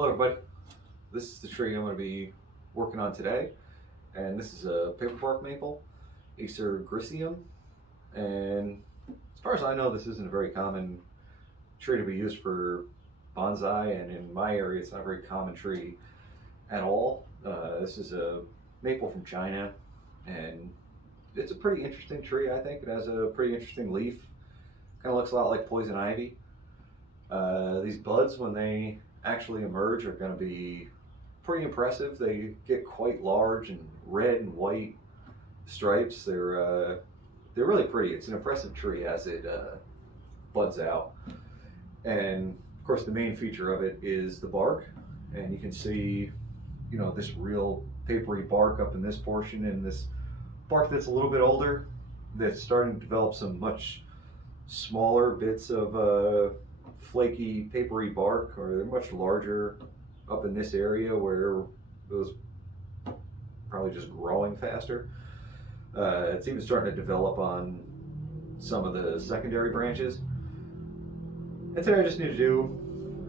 Hello everybody, this is the tree I'm going to be working on today, and this is a paperbark maple, Acer griseum, and as far as I know this isn't a very common tree to be used for bonsai, and in my area it's not a very common tree at all. This is a maple from China, and it's a pretty interesting tree. I think it has a pretty interesting leaf, kind of looks a lot like poison ivy. These buds, when they actually emerge, are going to be pretty impressive. They get quite large and red and white stripes. They're really pretty. It's an impressive tree as it buds out. And of course, the main feature of it is the bark. And you can see, this real papery bark up in this portion, and this bark that's a little bit older, that's starting to develop some much smaller bits of flaky, papery bark, or they're much larger up in this area where it was probably just growing faster. It's even starting to develop on some of the secondary branches. And today I just need to do,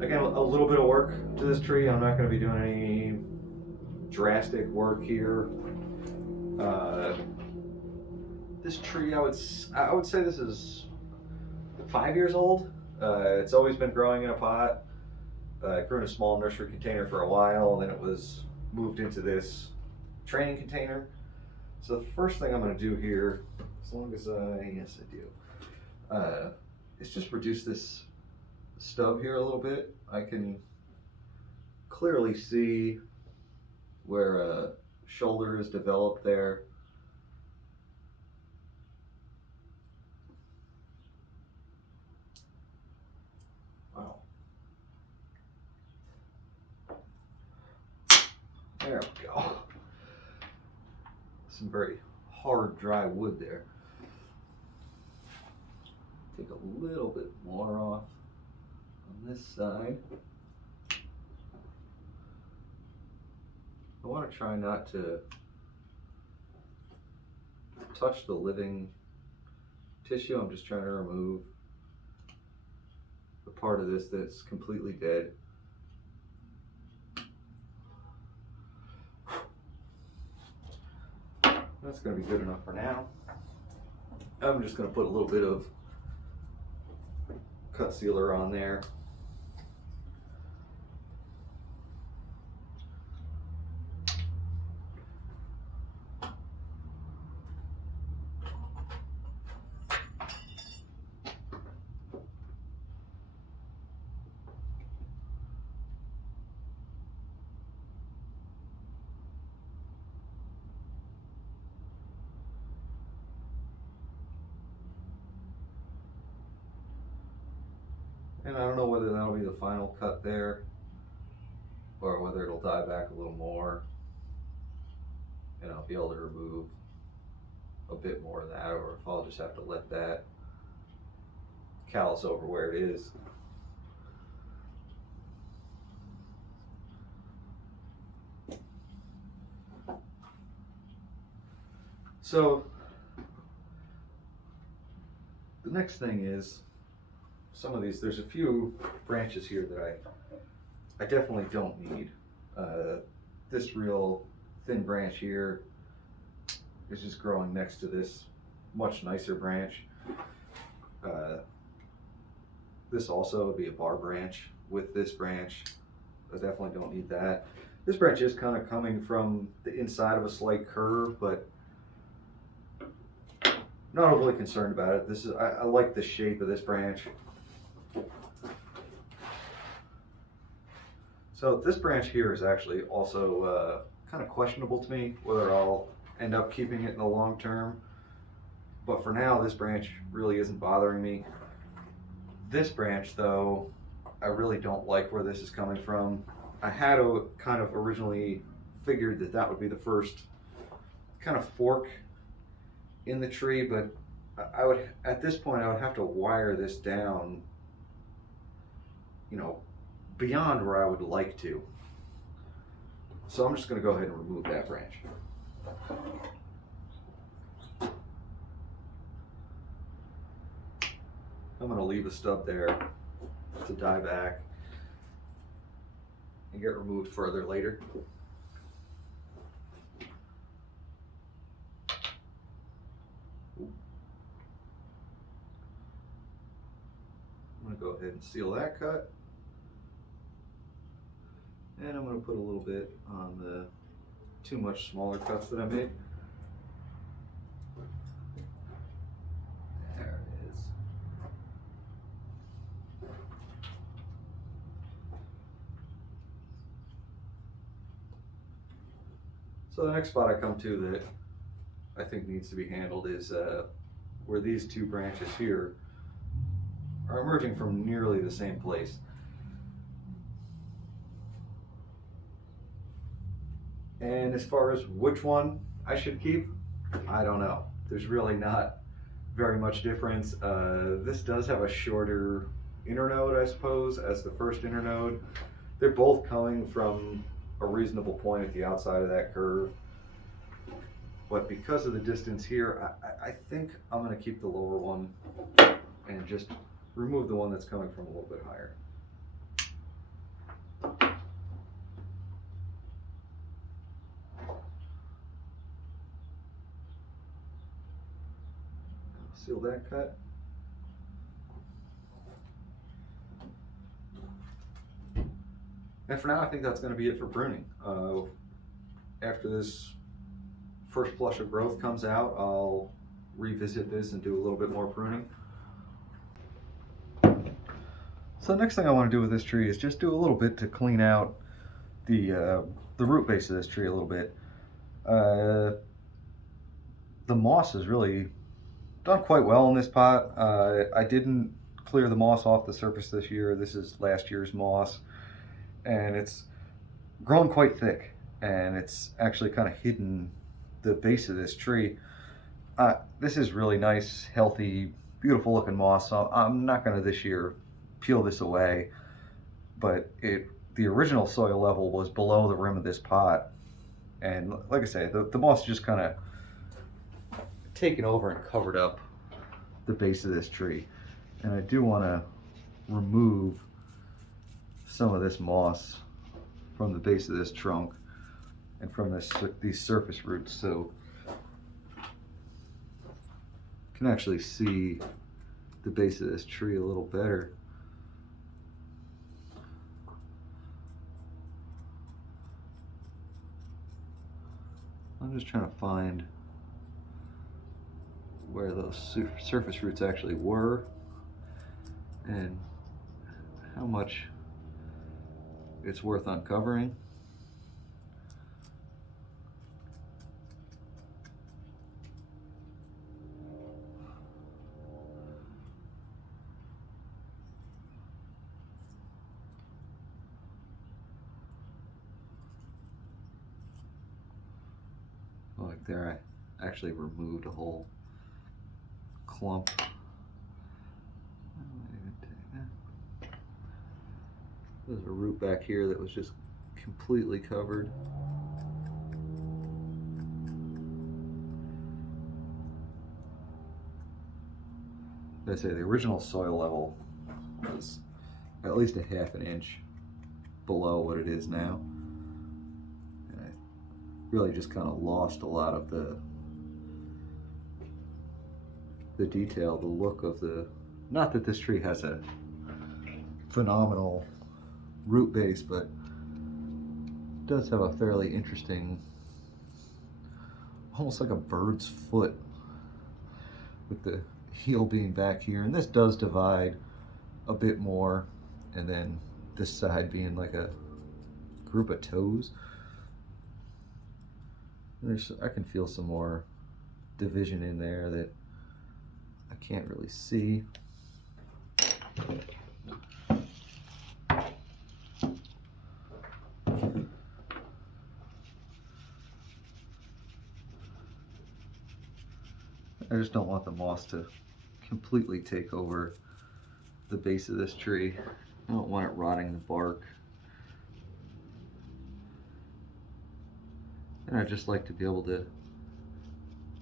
again, a little bit of work to this tree. I'm not going to be doing any drastic work here. This tree, I would say this is 5 years old. It's always been growing in a pot. It grew in a small nursery container for a while, and then it was moved into this training container. So the first thing I'm going to do here, as long as yes I do, is just reduce this stub here a little bit. I can clearly see where a shoulder is developed there. Wow. There we go. Some very hard, dry wood there. Take a little bit more off on this side. I want to try not to touch the living tissue. I'm just trying to remove the part of this that's completely dead. That's going to be good enough for now. I'm just going to put a little bit of cut sealer on there. And I don't know whether that'll be the final cut there, or whether it'll die back a little more, and I'll be able to remove a bit more of that, or if I'll just have to let that callus over where it is. So the next thing is, some of these, there's a few branches here that I definitely don't need. This real thin branch here is just growing next to this much nicer branch. This also would be a bar branch with this branch. I definitely don't need that. This branch is kind of coming from the inside of a slight curve, but not overly concerned about it. This is, I like the shape of this branch. So this branch here is actually also kind of questionable to me, whether I'll end up keeping it in the long term. But for now, this branch really isn't bothering me. This branch, though, I really don't like where this is coming from. I had kind of originally figured that that would be the first kind of fork in the tree, but at this point, I would have to wire this down, beyond where I would like to. So I'm just going to go ahead and remove that branch. I'm going to leave a stub there to die back. and get removed further later. I'm going to go ahead and seal that cut. And I'm going to put a little bit on the too much smaller cuts that I made. There it is. So the next spot I come to that I think needs to be handled is where these two branches here are emerging from nearly the same place. And as far as which one I should keep, I don't know. There's really not very much difference. This does have a shorter internode, I suppose, as the first internode. They're both coming from a reasonable point at the outside of that curve. But because of the distance here, I think I'm going to keep the lower one and just remove the one that's coming from a little bit higher. Seal that cut. And for now, I think that's going to be it for pruning. After this first flush of growth comes out, I'll revisit this and do a little bit more pruning. So the next thing I want to do with this tree is just do a little bit to clean out the root base of this tree a little bit. The moss is really done quite well in this pot. I didn't clear the moss off the surface this year. This is last year's moss, and it's grown quite thick, and it's actually kind of hidden the base of this tree. This is really nice, healthy, beautiful looking moss. So I'm not going to this year peel this away, but the original soil level was below the rim of this pot, and like I say, the moss just kind of taken over and covered up the base of this tree. And I do want to remove some of this moss from the base of this trunk and from these surface roots, so you can actually see the base of this tree a little better. I'm just trying to find where those surface roots actually were and how much it's worth uncovering. Like there, I actually removed a whole clump. There's a root back here that was just completely covered. As I say, the original soil level was at least a half an inch below what it is now. And I really just kind of lost a lot of the detail, the look of the, not that this tree has a phenomenal root base, but it does have a fairly interesting, almost like a bird's foot, with the heel being back here. And this does divide a bit more, and then this side being like a group of toes. I can feel some more division in there that I can't really see. I just don't want the moss to completely take over the base of this tree. I don't want it rotting the bark. And I just like to be able to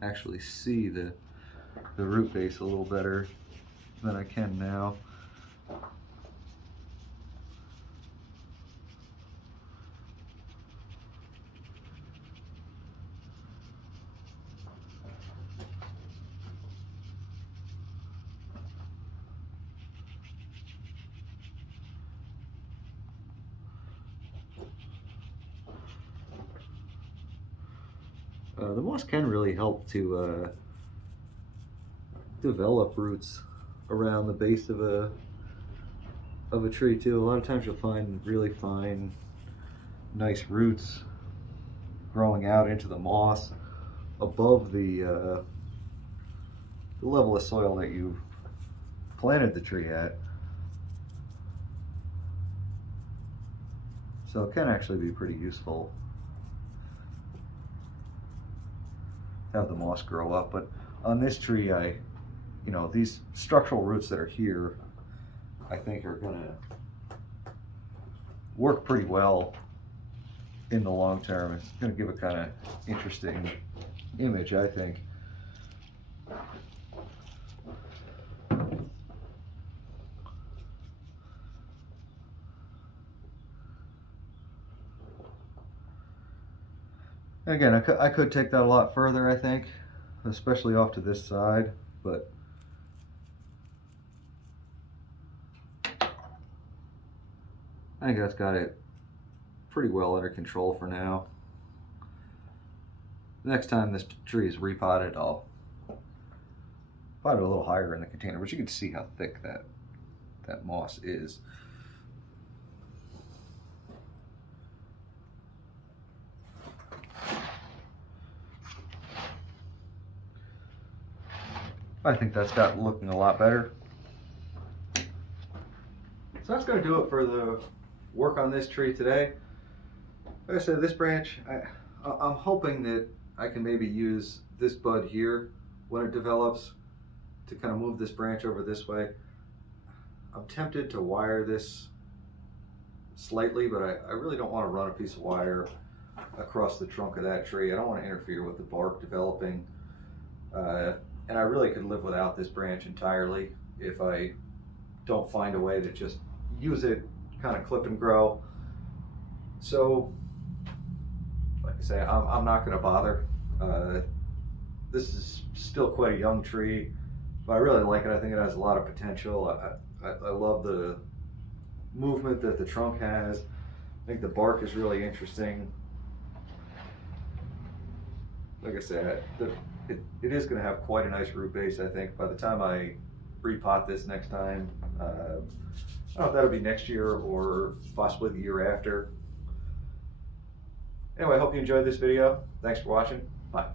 actually see the root base a little better than I can now. The moss can really help to develop roots around the base of a tree too. A lot of times you'll find really fine, nice roots growing out into the moss above the level of soil that you planted the tree at. So it can actually be pretty useful to have the moss grow up. But on this tree, these structural roots that are here, I think are gonna work pretty well in the long term. It's gonna give a kind of interesting image, I think. And again, I could take that a lot further, I think, especially off to this side, but I think that's got it pretty well under control for now. Next time this tree is repotted, I'll pot it a little higher in the container, but you can see how thick that moss is. I think that's got looking a lot better. So that's going to do it for the work on this tree today. Like I said, this branch, I'm hoping that I can maybe use this bud here when it develops to kind of move this branch over this way. I'm tempted to wire this slightly, but I really don't want to run a piece of wire across the trunk of that tree. I don't want to interfere with the bark developing. And I really could live without this branch entirely if I don't find a way to just use it, kind of clip and grow. So, like I say, I'm not going to bother. This is still quite a young tree, but I really like it. I think it has a lot of potential. I love the movement that the trunk has. I think the bark is really interesting. Like I said, it is going to have quite a nice root base, I think, by the time I repot this next time. I don't know if that'll be next year or possibly the year after. Anyway, I hope you enjoyed this video. Thanks for watching. Bye.